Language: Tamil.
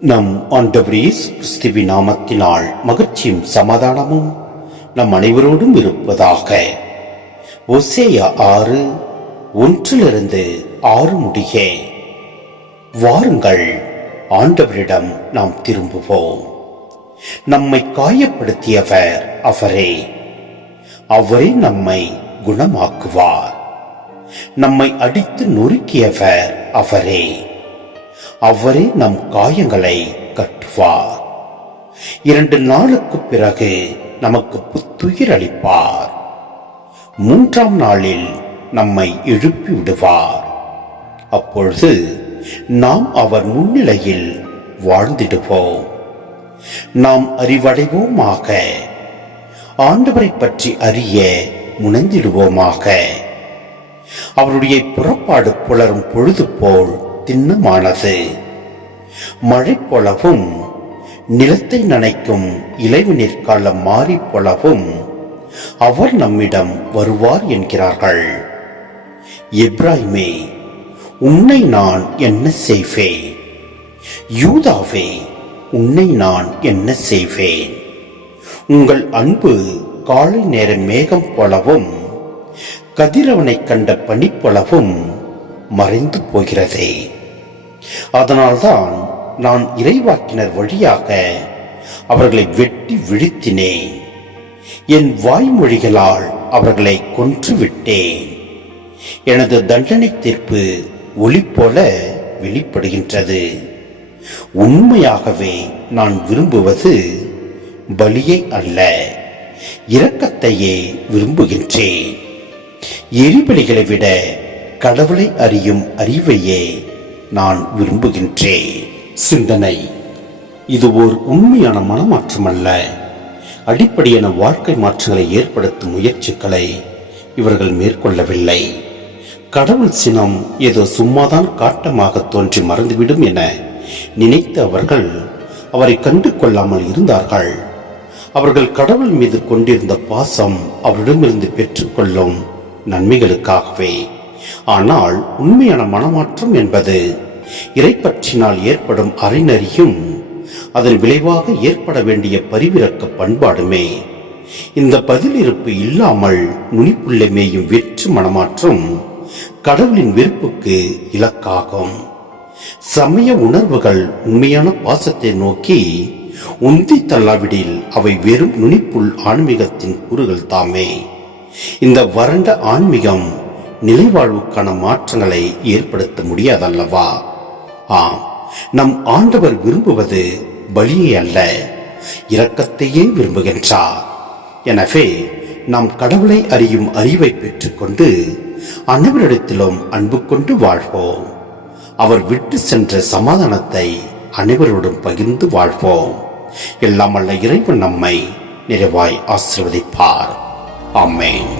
நம் ஆண்டவர் இயேசு கிறிஸ்துவின் நாமத்தினால் மகிழ்ச்சியும் சமாதானமும் நம் அனைவரோடும் இருப்பதாக. ஓசேயா 6:1-6 முடிய. வாருங்கள், ஆண்டவரிடம் நாம் திரும்புவோம். நம்மை காயப்படுத்தியவர் அவரே. அவரே நம்மை குணமாக்குவார். நம்மை அடித்து நொறுக்கியவர் அவரே. அவரே நம் காயங்களை கட்டுவார். 2 நாளுக்கு பிறகு நமக்கு புத்துயிர் அளிப்பார். 3ஆம் நாளில் நம்மை எழுப்பி விடுவார். அப்பொழுது நாம் அவர் முன்னிலையில் வாழ்ந்திடுவோம். நாம் அறிவடைவோமாக. ஆண்டவரை பற்றி அறிய முனைந்திடுவோமாக. அவருடைய புறப்பாடு புலரும் பொழுது போல் திண்ணமானது. மழை போலவும் நிலத்தை நனைக்கும் இலைவினிற் காலம் மாறி போலவும் அவர் நம்மிடம் வருவார் என்கிறார்கள். எப்ராயிமே, உன்னை நான் என்ன செய்வேன்? யூதாவே, உன்னை நான் என்ன செய்வேன்? உங்கள் அன்பு காலை நேர மேகம் போலவும் கதிரவனை கண்ட பனி போலவும் மறைந்து போகிறதே. அதனால்தான் நான் இறைவாக்கினர் வழியாக அவர்களை வெட்டி வீழ்த்தினேன். என் வாய்மொழிகளால் அவர்களை கொன்றுவிட்டேன். எனது தண்டனை தீர்ப்பு ஒளி போல வெளிப்படுகின்றது. உண்மையாகவே நான் விரும்புவது பலியை அல்ல, இரக்கத்தையே விரும்புகின்றேன். எரிபலிகளை விட கடவுளை அறியும் அறிவையே நான் விரும்புகின்றேன். சிந்தனை: இது ஓர் உண்மையான மனமாற்றம் அல்ல. அடிப்படையான வாழ்க்கை மாற்றங்களை ஏற்படுத்தும் முயற்சிகளை இவர்கள் மேற்கொள்ளவில்லை. கடவுள் சினம் ஏதோ சும்மாதான் காட்டமாக தோன்றி மறந்துவிடும் என நினைத்த அவர்கள் அவரை கண்டு கொள்ளாமல் இருந்தார்கள். அவர்கள் கடவுள் மீது கொண்டிருந்த பாசம் அவரிடமிருந்து பெற்றுக்கொள்ளும் நன்மைகளுக்காகவே. ஆனால் உண்மையான மனமாற்றம் என்பது இறைப்பற்றினால் ஏற்படும் அறைநறியும் அதன் விளைவாக ஏற்பட வேண்டிய பரிவிறக்க பண்பாடுமே. இந்த பதிலிருப்பு இல்லாமல் நுனிப்புள்ளை மேயும் வெற்று மனமாற்றம் கடவுளின் வெறுப்புக்கு இலக்காகும். சமய உணர்வுகள் உண்மையான பாசத்தை நோக்கி உந்தி தள்ளாவிடில் அவை வெறும் நுனிப்புள் ஆன்மீகத்தின் கூறுகள் தாமே. இந்த வறண்ட ஆன்மீகம் நிலைவாழ்வுக்கான மாற்றங்களை ஏற்படுத்த முடியாதல்லவா? ஆம், நம் ஆண்டவர் விரும்புவது பலியை அல்ல, இரக்கத்தையே விரும்புகின்றார். எனவே நாம் கடவுளை அறியும் அறிவை பெற்றுக்கொண்டு அனைவரிடத்திலும் அன்பு கொண்டு வாழ்வோம். அவர் விட்டு சென்ற சமாதானத்தை அனைவரோடும் பகிர்ந்து வாழ்வோம். எல்லாம் வல்ல இறைவன் நம்மை நிறைவாய் ஆசீர்வதிப்பார். ஆமென்.